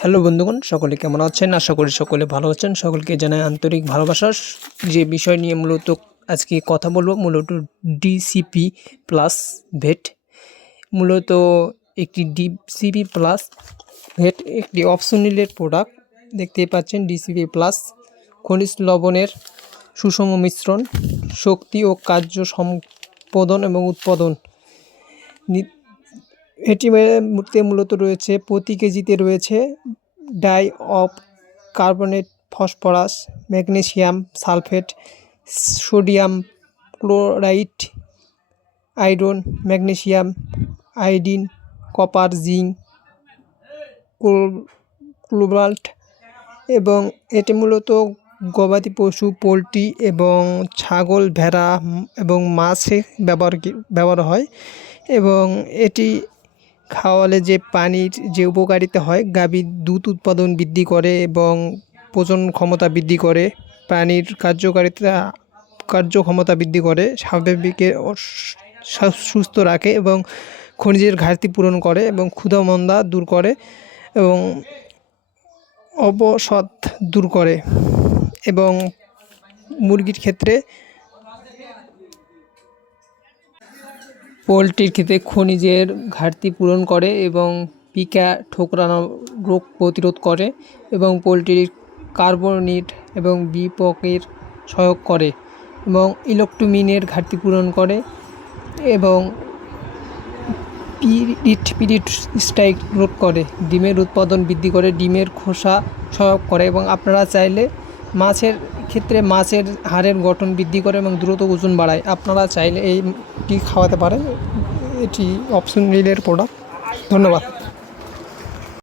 Hello বন্ধুগণ, সকলে কেমন আছেন? আশা করি সকলে ভালো আছেন। সকলকে জানাই আন্তরিক ভালোবাসা। যে বিষয় নিয়ে মূলত আজকে কথা বলবো, মূলত ডিসিপি প্লাস ভেট। মূলত একটি ডিসিপি প্লাস ভেট একটি অপশনালের প্রোডাক্ট। দেখতেই পাচ্ছেন, ডিসিপি প্লাস খনিজ লবণের সুষম মিশ্রণ, শক্তি ও কার্য সম্পাদন এবং উৎপাদন। এটি মূলত রয়েছে প্রতি কেজিতে রয়েছে di of carbonate, phosphorus, magnesium sulphate, sodium chloride, iron, magnesium, iodine, copper, zinc, cobalt. এবং এটি মূলত গবাদি পশু, পোলট্রি এবং ছাগল, ভেড়া এবং মাছে ব্যবহার হয়। এবং এটি খাওয়ালে যে পানির যে উপকারিতা হয়, গাভীর দুধ উৎপাদন বৃদ্ধি করে এবং প্রজনন ক্ষমতা বৃদ্ধি করে, প্রাণীর কার্যক্ষমতা বৃদ্ধি করে, স্বাভাবিকের সুস্থ রাখে এবং খনিজের ঘাটতি পূরণ করে এবং ক্ষুধা-মন্দা দূর করে এবং অবসাদ দূর করে। এবং মুরগির ক্ষেত্রে, পোলট্রির ক্ষেত্রে খনিজের ঘাটতি পূরণ করে এবং পিকা ঠোকরানো রোগ প্রতিরোধ করে এবং পোলট্রির কার্বনিট এবং বিপাকের সহায়ক করে এবং ইলেকট্রোমিনের ঘাটতি পূরণ করে এবং পিরিট স্ট্রাইক রোধ করে, ডিমের উৎপাদন বৃদ্ধি করে, ডিমের খোসা সহায়ক করে। এবং আপনারা চাইলে মাছের ক্ষেত্রে মাছের হাড়ের গঠন বৃদ্ধি করে এবং দ্রুত ওজন বাড়ায়। আপনারা চাইলে এইটি খাওয়াতে পারেন। এটি অপশনাল প্রোডাক্ট। ধন্যবাদ।